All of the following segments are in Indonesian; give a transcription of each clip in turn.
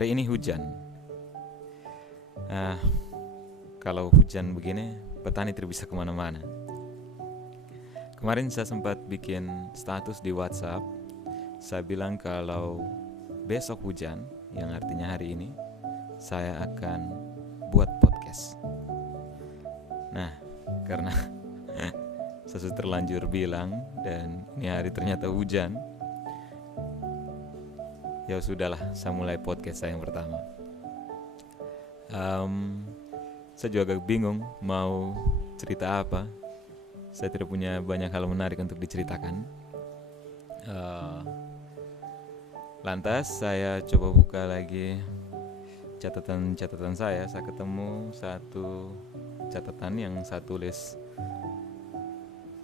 Hari ini hujan. Ah, Kalau hujan begini, petani tidak bisa kemana-mana. Kemarin saya sempat bikin status di WhatsApp. Saya bilang kalau besok hujan, yang artinya hari ini, saya akan buat podcast. Nah, karena saya sudah terlanjur bilang dan ini hari ternyata hujan, ya sudahlah, saya mulai podcast saya yang pertama. Saya juga agak bingung mau cerita apa. Saya tidak punya banyak hal menarik untuk diceritakan. Lantas saya coba buka lagi catatan saya. Saya ketemu satu catatan yang saya tulis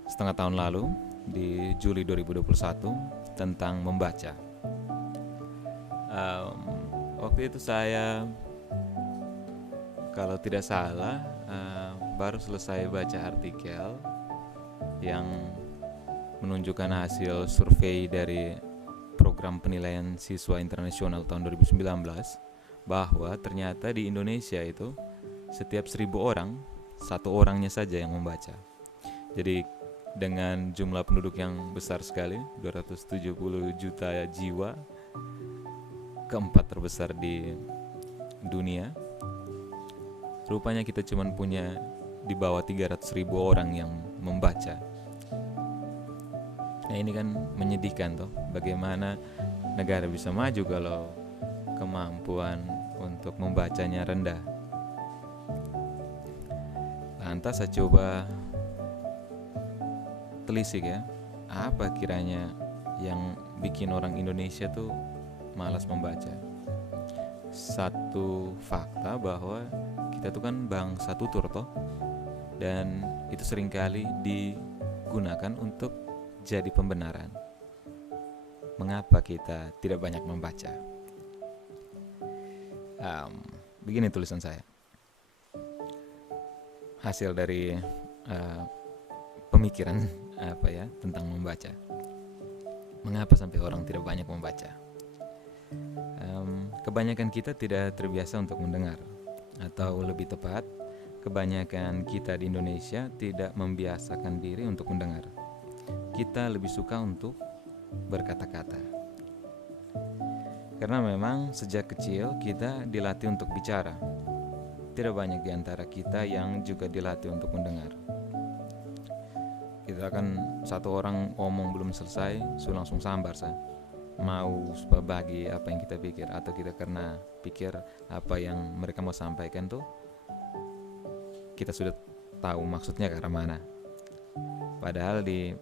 setengah tahun lalu di Juli 2021 tentang membaca. Waktu itu saya, kalau tidak salah, baru selesai baca artikel yang menunjukkan hasil survei dari program penilaian siswa internasional tahun 2019 bahwa ternyata di Indonesia itu setiap 1.000 orang, 1 orangnya saja yang membaca. Jadi dengan jumlah penduduk yang besar sekali, 270 juta jiwa, keempat terbesar di dunia, rupanya kita cuma punya di bawah 300.000 orang yang membaca. Nah, ini kan menyedihkan toh, bagaimana negara bisa maju kalau kemampuan untuk membacanya rendah. Lantas saya coba telisik ya, apa kiranya yang bikin orang Indonesia tuh malas membaca. Satu fakta bahwa kita tuh kan bangsa tutur toh, dan itu seringkali digunakan untuk jadi pembenaran mengapa kita tidak banyak membaca. Begini tulisan saya, hasil dari pemikiran tentang membaca. Mengapa sampai orang tidak banyak membaca? Kebanyakan kita tidak terbiasa untuk mendengar, atau lebih tepat, kebanyakan kita di Indonesia tidak membiasakan diri untuk mendengar. Kita lebih suka untuk berkata-kata. Karena memang sejak kecil kita dilatih untuk bicara. Tidak banyak di antara kita yang juga dilatih untuk mendengar. Kita kan satu orang ngomong belum selesai, langsung sambar saya. Mau berbagi apa yang kita pikir, atau kita karena pikir apa yang mereka mau sampaikan tuh kita sudah tahu maksudnya ke arah mana. Padahal di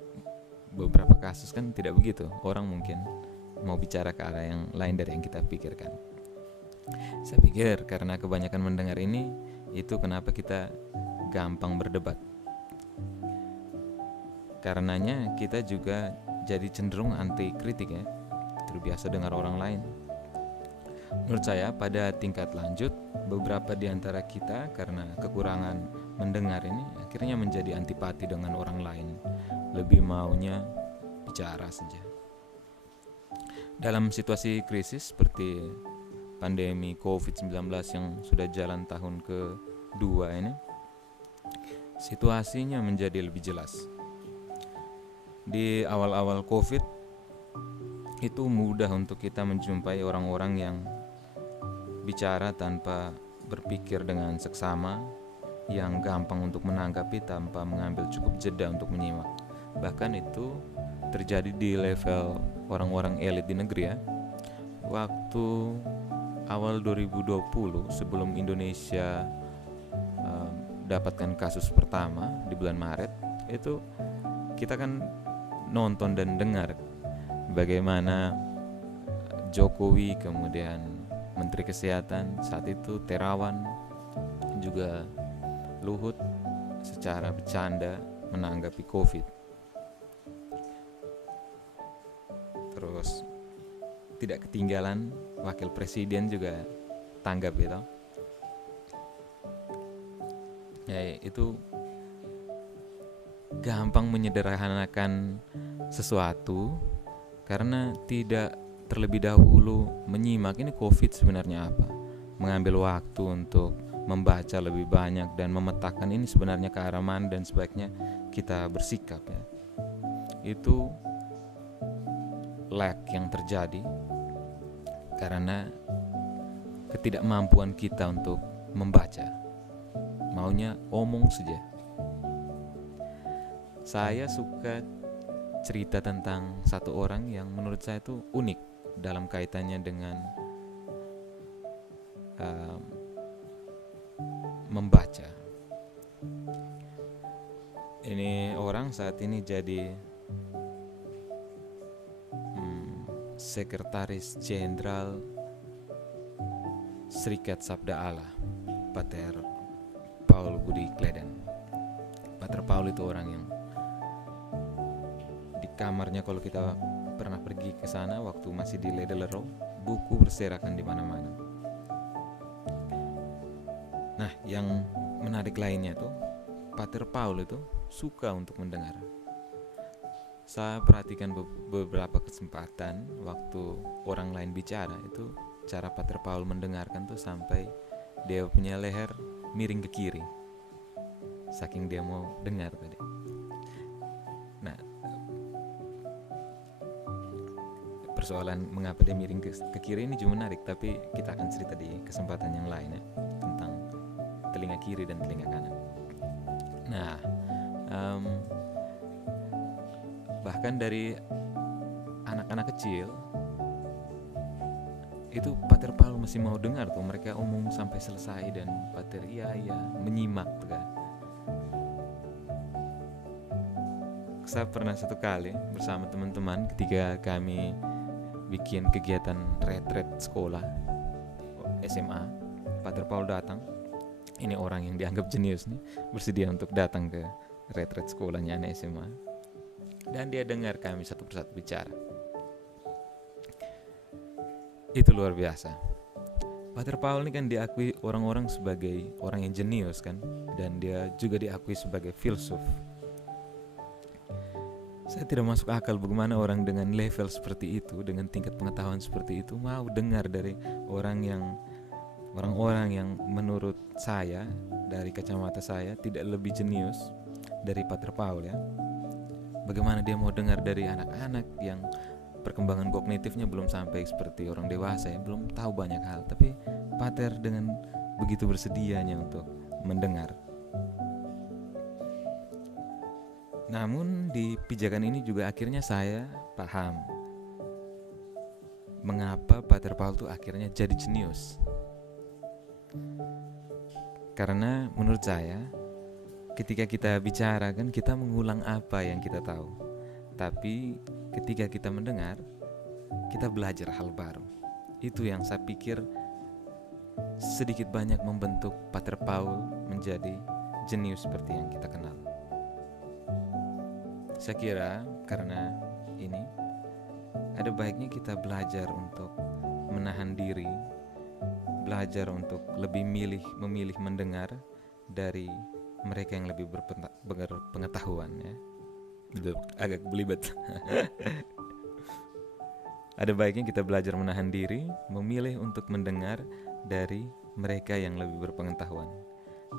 beberapa kasus kan tidak begitu. Orang mungkin mau bicara ke arah yang lain dari yang kita pikirkan. Saya pikir karena kebanyakan mendengar ini, itu kenapa kita gampang berdebat. Karenanya kita juga jadi cenderung anti kritik ya, terbiasa dengar orang lain. Menurut saya pada tingkat lanjut, beberapa di antara kita karena kekurangan mendengar ini akhirnya menjadi antipati dengan orang lain, lebih maunya bicara saja. Dalam situasi krisis seperti pandemi COVID-19 yang sudah jalan tahun ke-2 ini, situasinya menjadi lebih jelas. Di awal-awal COVID itu mudah untuk kita menjumpai orang-orang yang bicara tanpa berpikir dengan seksama, yang gampang untuk menanggapi tanpa mengambil cukup jeda untuk menyimak. Bahkan itu terjadi di level orang-orang elit di negeri ya. Waktu awal 2020, sebelum Indonesia dapatkan kasus pertama di bulan Maret, itu kita kan nonton dan dengar bagaimana Jokowi, kemudian Menteri Kesehatan saat itu, Terawan, juga Luhut secara bercanda menanggapi COVID. Terus tidak ketinggalan Wakil Presiden juga tanggap gitu. Ya, itu gampang menyederhanakan sesuatu karena tidak terlebih dahulu menyimak ini COVID sebenarnya apa, mengambil waktu untuk membaca lebih banyak dan memetakan ini sebenarnya ke arah mana dan sebaiknya kita bersikap ya. Itu lag yang terjadi karena ketidakmampuan kita untuk membaca, maunya omong saja. Saya suka cerita tentang satu orang yang menurut saya itu unik dalam kaitannya dengan membaca. Ini orang saat ini jadi Sekretaris Jenderal Serikat Sabda Allah, Pater Paul Budi Kleden. Pater Paul itu orang yang di kamarnya, kalau kita pernah pergi ke sana waktu masih di Ledelero, buku berserakan di mana-mana. Nah, yang menarik lainnya tuh, Pater Paul itu suka untuk mendengar. Saya perhatikan beberapa kesempatan waktu orang lain bicara, itu cara Pater Paul mendengarkan tuh sampai dia punya leher miring ke kiri, saking dia mau dengar tadi. Nah, persoalan mengapa dia miring ke kiri ini juga menarik, tapi kita akan cerita di kesempatan yang lain ya, tentang telinga kiri dan telinga kanan. Nah, bahkan dari anak-anak kecil itu Pater Paul masih mau dengar tuh, mereka omong sampai selesai dan Pater iya menyimak tuh kan. Saya pernah satu kali bersama teman-teman ketika kami bikin kegiatan retret sekolah SMA, Pater Paul datang. Ini orang yang dianggap jenius nih, bersedia untuk datang ke retret sekolahnya anak SMA, dan dia dengar kami satu persatu bicara. Itu luar biasa. Pater Paul ini kan diakui orang-orang sebagai orang yang jenius kan, dan dia juga diakui sebagai filsuf. Saya tidak masuk akal bagaimana orang dengan level seperti itu, dengan tingkat pengetahuan seperti itu, mau dengar dari orang-orang yang menurut saya, dari kacamata saya, tidak lebih jenius dari Pater Paul ya. Bagaimana dia mau dengar dari anak-anak yang perkembangan kognitifnya belum sampai seperti orang dewasa ya, belum tahu banyak hal, tapi Pater dengan begitu bersedianya untuk mendengar. Namun di pijakan ini juga akhirnya saya paham mengapa Pater Paul itu akhirnya jadi jenius. Karena menurut saya, ketika kita bicara kan kita mengulang apa yang kita tahu, tapi ketika kita mendengar, kita belajar hal baru. Itu yang saya pikir sedikit banyak membentuk Pater Paul menjadi jenius seperti yang kita kenal. Saya kira karena ini ada baiknya kita belajar untuk menahan diri, belajar untuk lebih memilih mendengar dari mereka yang lebih berpengetahuan ya. Agak belibet. Ada baiknya kita belajar menahan diri, memilih untuk mendengar dari mereka yang lebih berpengetahuan.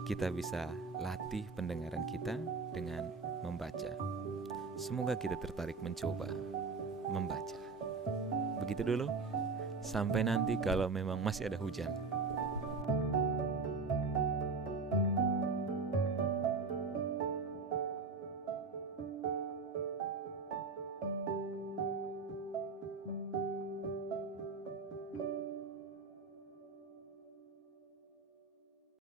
Kita bisa latih pendengaran kita dengan membaca. Semoga kita tertarik mencoba membaca. Begitu dulu. Sampai nanti kalau memang masih ada hujan.